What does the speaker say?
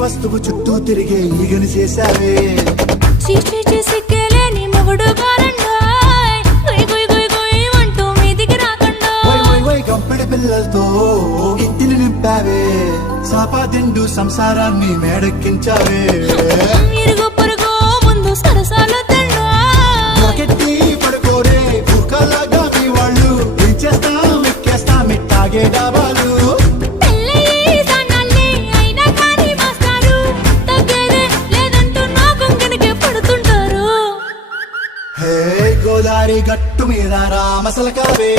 వస్తువు చుట్టూ తిరిగే ఈగని చేశావే సిక్కేలేని మొగుడు అంటూ మీదికి రాకుండా కంపెడి పిల్లలతో గిత్తిని నింపావే సాపాదిండు సంసారాన్ని మేడెక్కించావే ఇరుగు పొరుగు ముందు సరసాలు తండ్రా రాకెట్టి పడుకోరే కుక్కలాగా మీ వాళ్ళు ఏం చేస్తాం ఎక్కేస్తాం ఇట్టాగే డాబాలు గోదారి గట్టు మీద రామసలకావే